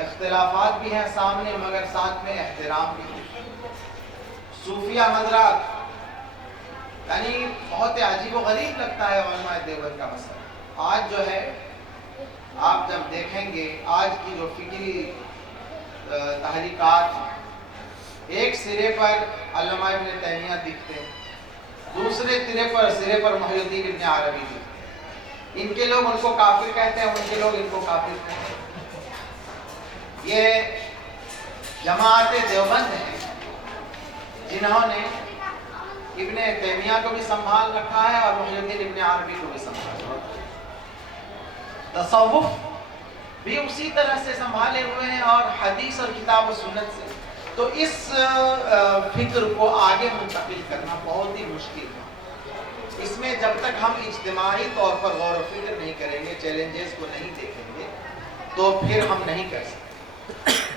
اختلافات بھی ہیں سامنے مگر ساتھ میں احترام بھی ہے. صوفیہ حضرات، یعنی بہت عجیب و غریب لگتا ہے علماء دیوبند کا مسئلہ. آج جو ہے آپ جب دیکھیں گے آج کی جو فکری تحریکات، ایک سرے پر علامہ ابن تیمیہ دکھتے ہیں، دوسرے سرے پر محی الدین ابن عربی دکھتے ہیں. ان کے لوگ ان کو کافر کہتے ہیں، ان کے لوگ ان کو کافر کہتے ہیں. یہ جماعت دیوبند ہیں جنہوں نے ابن تیمیہ کو بھی سنبھال رکھا ہے اور محی الدین ابن عربی کو بھی سنبھال رکھا ہے. تصوف بھی اسی طرح سے سنبھالے ہوئے ہیں اور حدیث اور کتاب و سنت سے. تو اس فکر کو آگے منتقل کرنا بہت ہی مشکل ہے. اس میں جب تک ہم اجتماعی طور پر غور و فکر نہیں کریں گے، چیلنجز کو نہیں دیکھیں گے، تو پھر ہم نہیں کر سکتے.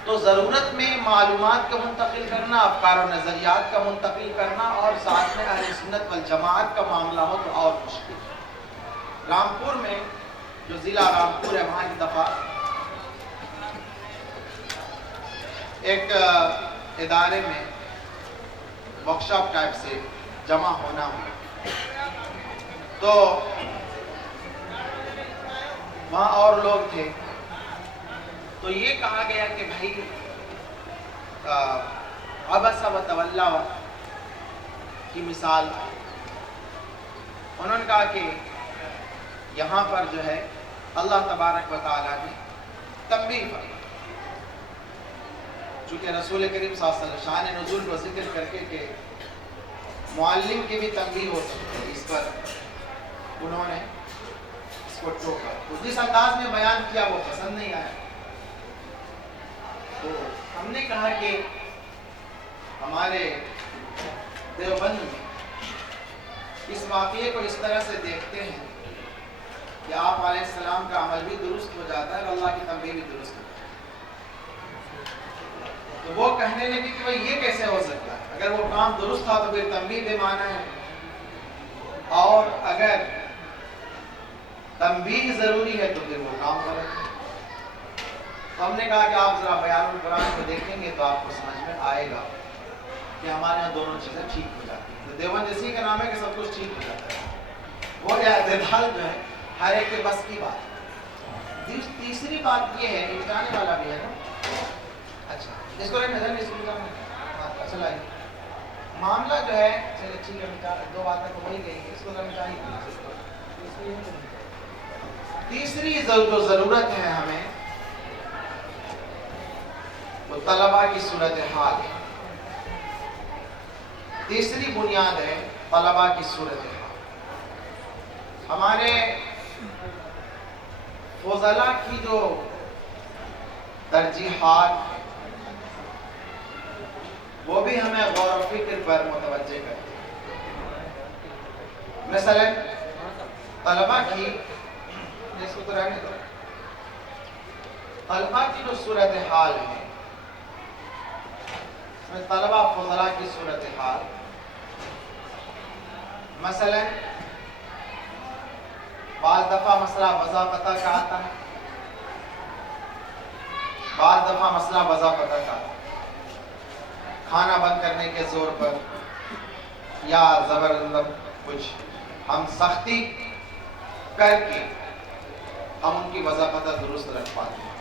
تو ضرورت میں معلومات کا منتقل کرنا، افکار و نظریات کا منتقل کرنا، اور ساتھ میں اہل سنت والجماعت کا معاملہ ہو تو اور مشکل. رامپور میں جو ضلع رامپور ہے، وہاں ایک دفعہ ایک ادارے میں ورکشاپ ٹائپ سے جمع ہونا ہوا، تو وہاں اور لوگ تھے. تو یہ کہا گیا کہ بھائی عبس و تولا کی مثال انہوں نے کہا کہ یہاں پر جو ہے اللہ تبارک و تعالیٰ نے تنبیہ فرمائی. چونکہ رسول کریم صلی اللہ علیہ وسلم شان نزول کو ذکر کر کے کہ معلم کی بھی تنبیہ ہو سکتی ہے، اس پر انہوں نے اس کو ٹوکا. تو جس انداز میں بیان کیا وہ پسند نہیں آیا. تو ہم نے کہا کہ ہمارے دیوبند میں اس واقعے کو اس طرح سے دیکھتے ہیں کہ آپ علیہ السلام کا عمل بھی درست ہو جاتا ہے اور اللہ کی تنبیہ بھی درست ہو جاتی ہے. تو وہ کہنے لگے کہ بھائی یہ کیسے ہو سکتا ہے؟ اگر وہ کام درست تھا تو پھر تنبیہ بے معنی ہے، اور اگر تنبیہ ضروری ہے تو پھر وہ کام غلط ہے. تو ہم نے کہا کہ آپ ذرا بیان القرآن کو دیکھیں گے تو آپ کو سمجھ میں آئے گا کہ ہمارے یہاں دونوں چیزیں ٹھیک ہو جاتی ہیں. تو دیوبند اسی کا نام ہے کہ سب کچھ ٹھیک ہو جاتا ہے. وہ اعتدال جو ہے ہر ایک کے بس کی بات ہے. تیسری بات یہ ہے، اٹھانے والا بھی ہے نا. اچھا اس کو نظر نہیں اس کو لائیے. معاملہ جو ہے چلے ٹھیک ہے، دو باتیں تو ہو ہی گئی، اس کو مٹا ہی. تیسری جو ضرورت ہے ہمیں وہ طلباء کی صورتحال ہے. تیسری بنیاد ہے طلباء کی صورتحال. ہمارے فضلاء کی جو ترجیحات وہ بھی ہمیں غور و فکر پر متوجہ کرتی ہیں. مثلا طلباء کی اس کو تو رہنے دو، طلباء کی جو صورتحال ہے، طلباء فضلاء کی صورتحال، مثلا بعض دفعہ مسئلہ وضاحت کا آتا ہے، بعض دفعہ مسئلہ وضاحت کا آتا ہے. کھانا بند کرنے کے زور پر یا زبردست کچھ ہم سختی کر کے ہم ان کی وضاحت درست رکھ پاتے ہیں.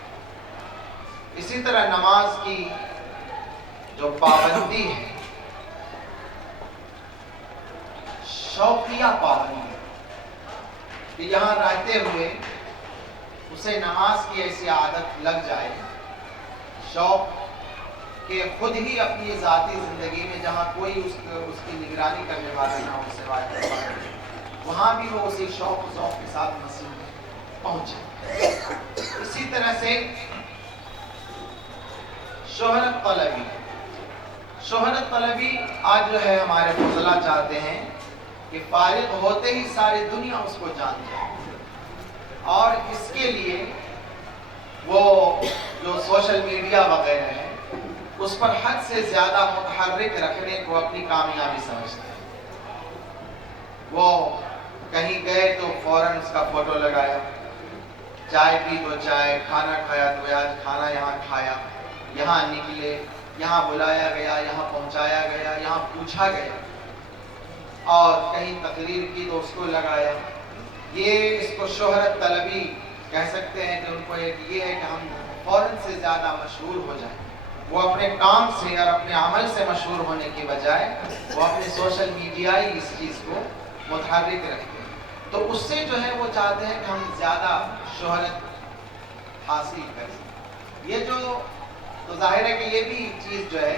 اسی طرح نماز کی جو پابندی ہے، شوقیہ پابندی ہے کہ یہاں رہتے ہوئے اسے نماز کی ایسی عادت لگ جائے، شوق کہ خود ہی اپنی ذاتی زندگی میں جہاں کوئی اس کی نگرانی کرنے والا نہ ہو سوائے وہاں بھی وہ اسی شوق و ذوق کے ساتھ مسجد میں پہنچے. اسی طرح سے شہرت طلبی آج جو ہے ہمارے فضلاء چاہتے ہیں کہ فارغ ہوتے ہی ساری دنیا اس کو جان جائے، اور اس کے لیے وہ جو سوشل میڈیا وغیرہ ہے اس پر حد سے زیادہ متحرک رکھنے کو اپنی کامیابی سمجھتے ہیں. وہ کہیں گئے تو فوراً اس کا فوٹو لگایا، چائے پی تو چائے، کھانا کھایا تو آج کھانا یہاں کھایا، یہاں نکلے، یہاں بلایا گیا، یہاں پہنچایا گیا، یہاں پوچھا گیا، اور کہیں تقریر کی تو اس کو لگایا۔ یہ اس کو شہرت طلبی کہہ سکتے ہیں کہ ان کو ایک یہ ہے کہ ہم فوراً سے زیادہ مشہور ہو جائیں۔ وہ اپنے کام سے اور اپنے عمل سے مشہور ہونے کی بجائے وہ اپنے سوشل میڈیا ہی اس چیز کو متحرک رکھتے ہیں، تو اس سے جو ہے وہ چاہتے ہیں کہ ہم زیادہ شہرت حاصل کریں۔ یہ جو تو ظاہر ہے کہ یہ بھی چیز جو ہے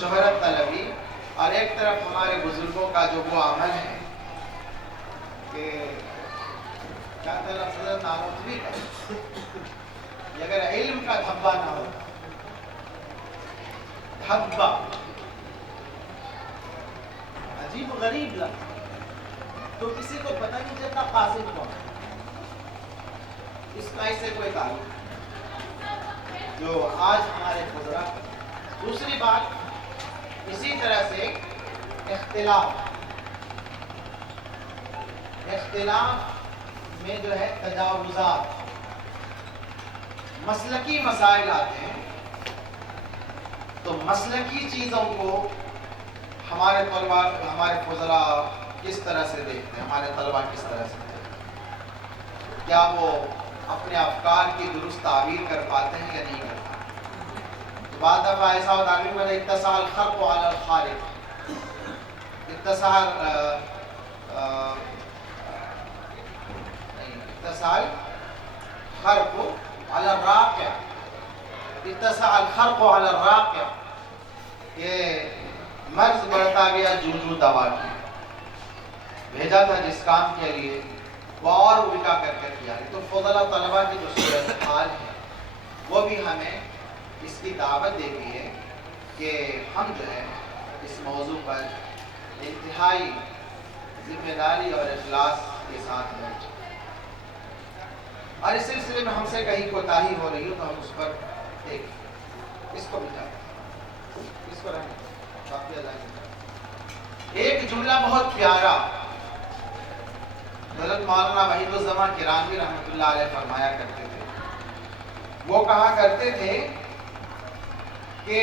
شہرت طلبی، اور ایک طرف ہمارے بزرگوں کا جو وہ عمل ہے کہ کیا لفظ ناموتوی کا، یہ اگر علم کا دھبا نہ ہو، دھبا عجیب و غریب لفظ، تو کسی کو پتہ نہیں چلتا قاصد کون ہے، اس کا اس سے کوئی تعلق نہیں جو آج ہمارے خزرہ۔ دوسری بات اسی طرح سے اختلاف میں جو ہے تجاوزات، مسلکی مسائل آتے ہیں، تو مسلکی چیزوں کو ہمارے طلباء، ہمارے فضلاء کس طرح سے دیکھتے ہیں، ہمارے طلباء کس طرح سے دیکھتے ہیں؟ کیا وہ اپنے افکار کی درست تعبیر کر پاتے ہیں یا نہیں کر پاتے؟ تو بعض دفعہ ایسا ہوتا ہے کہ اتسع الخلق علی الخالق، اتسع الخلق علی الراقع، اتسع الخلق علی الراقع، کہ مرض بڑھتا گیا جوں دوا کی، بھیجا تھا جس کام کے لیے وہ اور الٹا کر کے کیا۔ تو فضلاء طلباء کی جو صورت حال ہے وہ بھی ہمیں اس کی دعوت دیتی ہے کہ ہم جو ہے اس موضوع پر انتہائی ذمہ داری اور اخلاص کے ساتھ بیٹھیں، اور اس سلسلے میں ہم سے کہیں کوتاہی ہو رہی ہو تو ہم اس پر اس کو مٹا، اس کو رہنے ایک جملہ بہت پیارا حضرت مولانا وحید الزمان کرانوی رحمۃ اللہ علیہ فرمایا کرتے تھے۔ وہ کہا کرتے تھے کہ